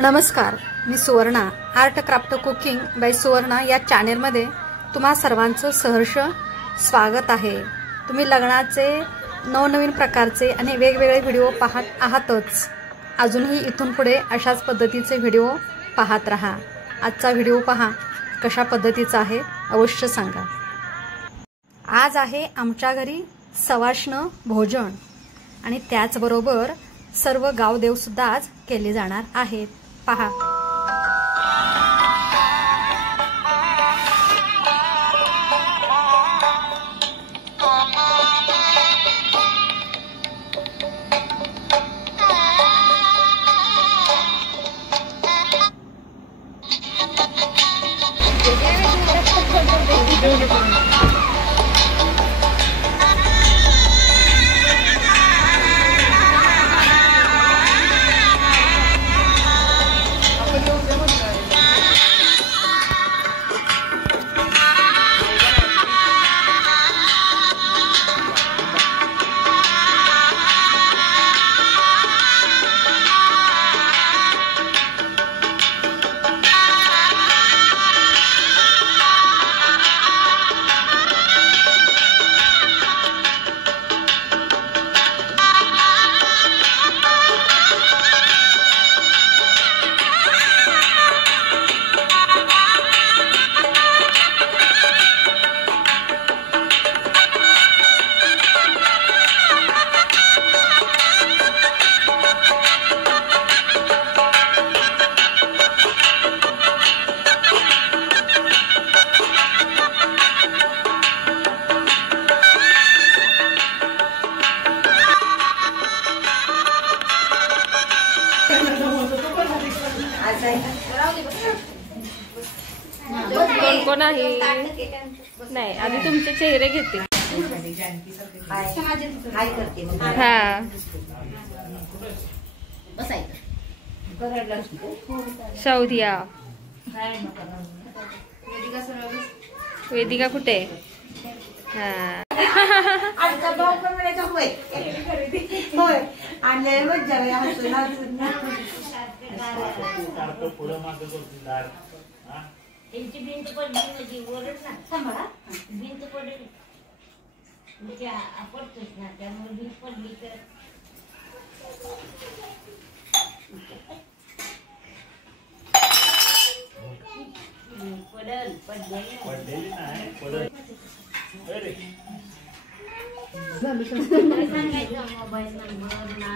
नमस्कार, मी Suvarna art craft cooking by Suvarna या चॅनेलमध्ये तुम्हा सर्वांचं सहर्ष स्वागत आहे। तुम्ही लग्नाचे नवनवीन प्रकारचे आणि वेगवेगळे व्हिडिओ पाहत आहातच। अजूनही इथून पुढे अशाच पद्धतीचे व्हिडिओ पाहत रहा। आजचा व्हिडिओ पहा कशा पद्धतीचा आहे अवश्य सांगा। आज आहे आमच्या घरी सवाष्ण भोजन आणि त्याचबरोबर सर्व गावदेव सुद्धा आज केले जाणार आहेत। पहा कोण आहे नाही आधी तुमचे चेहरे घेते। हा शौर्या वेदिका कुठे? हा त्यांची भिंत पडली म्हणजे वरच ना सांभाळा भिंत पडली म्हणजे पडतोच ना त्यामुळे भिंत पडली तर पडल पडलेली नाही पडल सांगायचं मोबाईल नंबर ना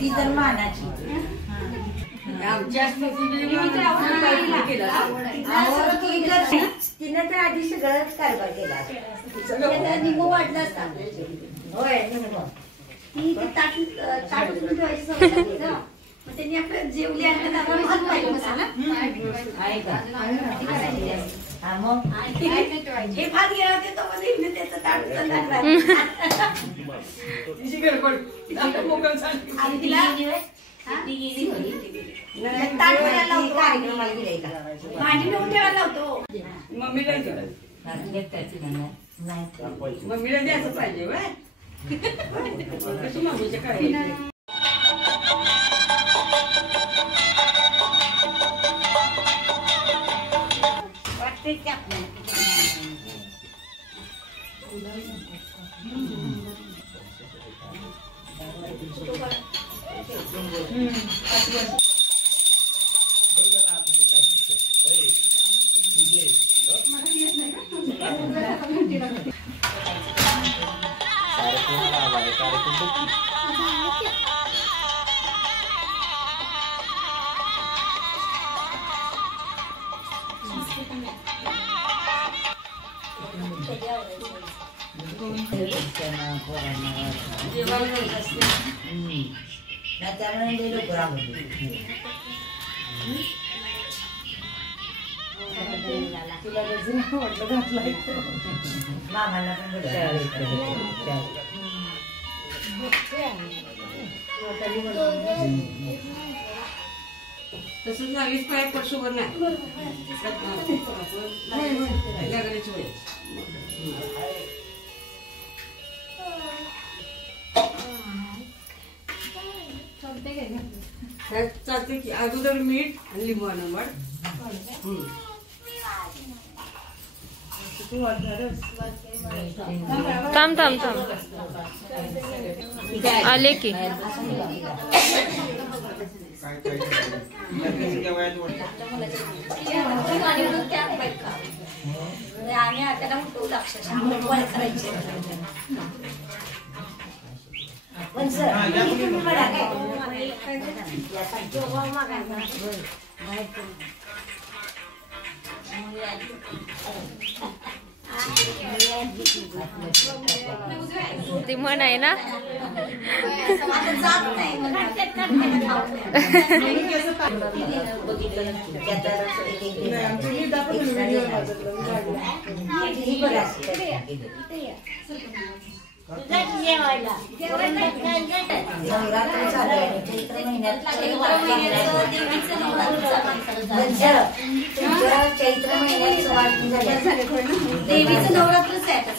ती तर मानाची तिने तर आधी सगळंच कारभार केला निघू वाटला असता होय ती ताट ठेवायची मग त्यांनी आपलं जेवली हे भात गेला होते तो मध्ये त्याचं ताट भाजी नेऊन ठेवायला लावतो मम्मीला द्यायचं पाहिजे वाटते की आपल्याला त्यामुळे लवकर आवडते. मामाला पण तसंच नावीच पाय पशुवर नाही चालते की अगोदर मीठ आणि लिंबू आणून वाढ. थांब थांब थांब आले की आणि त्याला उठवू अक्षरशः करायचे. पण सर ती म्हण आहे ना. चैत्र महिन्यात देवीचं नवरात्रच आहे आता.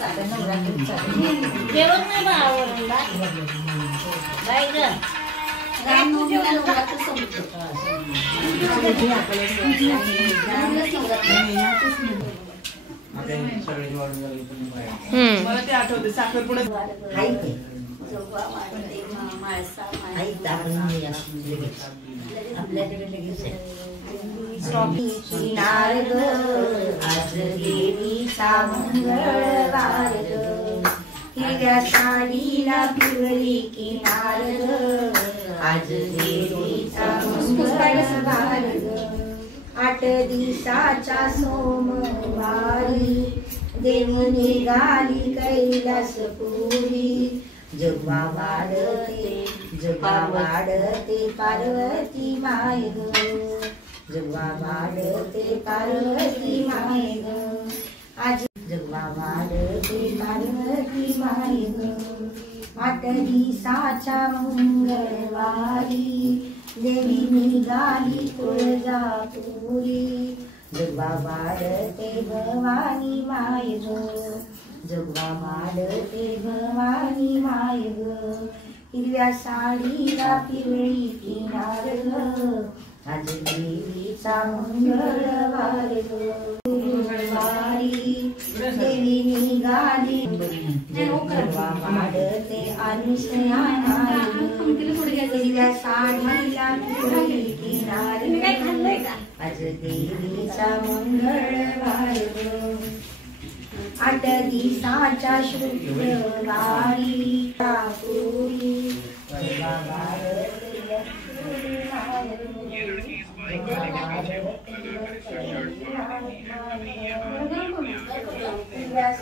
जेवण नाही बाळावरला काय ग नवरात्र संपलं. मला ते आठवते साखरपुडा आपल्याकडे लगेच नारद आज देवीचा मंगळवार हिरव्या साडीला पिवळी किनार आज देवीचा मंगळवार 8 दिवसाच्या सोमवारी देव निघाली कैलासपुरी जगवा वाढते पार्वती माय ग जगवा वाढते पार्वती माय ग आज जगवा वाढते पार्वती माय ग 8 दिवसाच्या मंगळवारी देवी निघाली तुळजापुरी जगवा वाढते भवानी माय ग जगवा वाढते भवानी माय ग हिरव्या साडीला पिवळी किनार ग आज देवीचा मंगळवार ग देवी निघाली जगवा वाढते अनुसया माय ग हिरव्या साडीला पिवळी किनार ग आज देवीचा मंगळवार ग 8 दिवसाच्या शुक्रवारी टाकुरी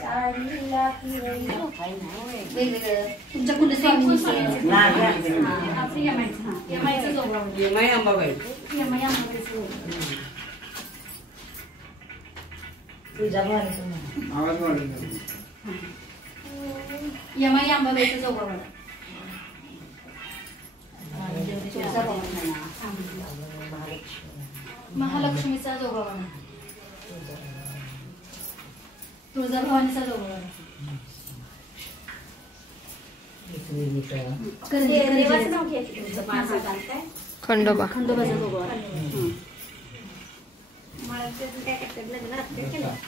साडीला तुमच्या तुझ्या आवाज वाढला यमाई अंबाबाईचं चौकावाडा महालक्ष्मीचा जोगावाडा तुळजाभवानीचा जोगावाडा खंडोबा खंडोबाचा जोगावाडा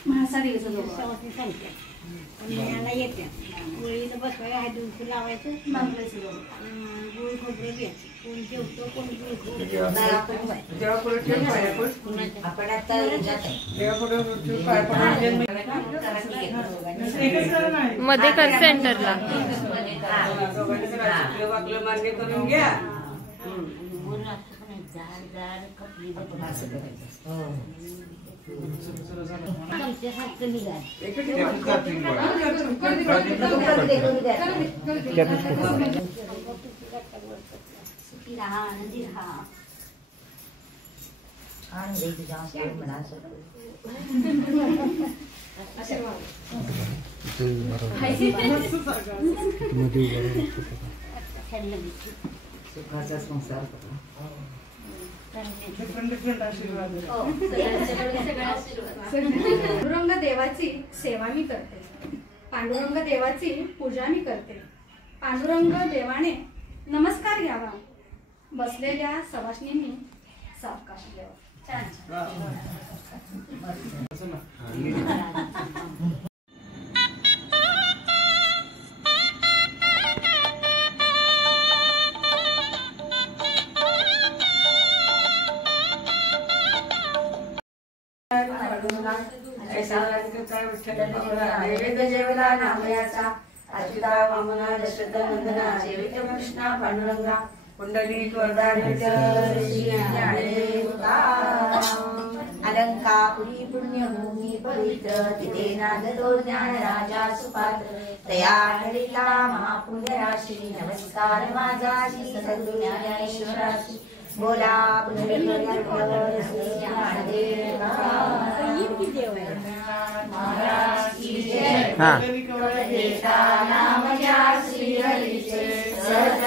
महासाडीचा जोगावाडा येत्या गोळीला बसवाय हात उंची लावायचं मागलायचं गोळी खोबरे घ्यायची कोण जेवतो कोण आपण आता मध्ये कर सेंटरला मान्य करून घ्या. सुखी राहा आनंदी राहा आनंदी तुझ्या म्हणा सुखाचा संसार पांडुरंग देवाची सेवा मी करते, पांडुरंग देवाची पूजा मी करते. पांडुरंग देवाने नमस्कार घ्यावा, बसलेल्या सवाष्णींनी सावकाश घ्यावा. छान नैवेद्य जेवला नामयाचा अच्युता वामना दशरथ नंदना जेवित कृष्णा पांडुरंगा पुंडलिक वरदान अलंकापुरी पुण्यभूमी पवित्र तिथे नांदतो ज्ञान राजा सुपात्र तया हरिता महापुण्य राशी नमस्कार माझा श्री सद्गुणाश्वराशी बोला पुंडलिक महाराज की जय. नाम घ्या श्री हरीचे सहज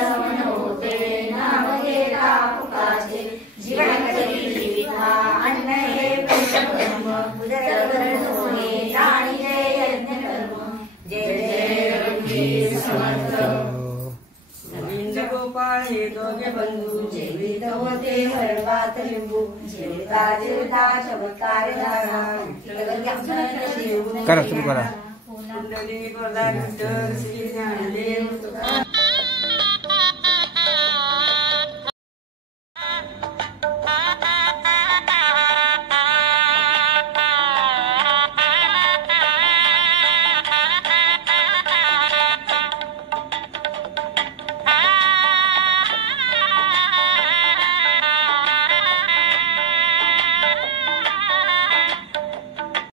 होते नाम घेता पुकाचे जीवन करी जीविता अन्न हे पंचकर्म उदरभरण होणे आणि जय यज्ञ कर्म. जय जय रघुवीर समर्थ गोविंद गोपाळ हे दोघे बंधू जीवित होते हरवात लिंबू जीविता जीविता चमत्कार झाला करा सुरू करा. पुंडलिक वरदान विठ्ठल श्री ज्ञानदेव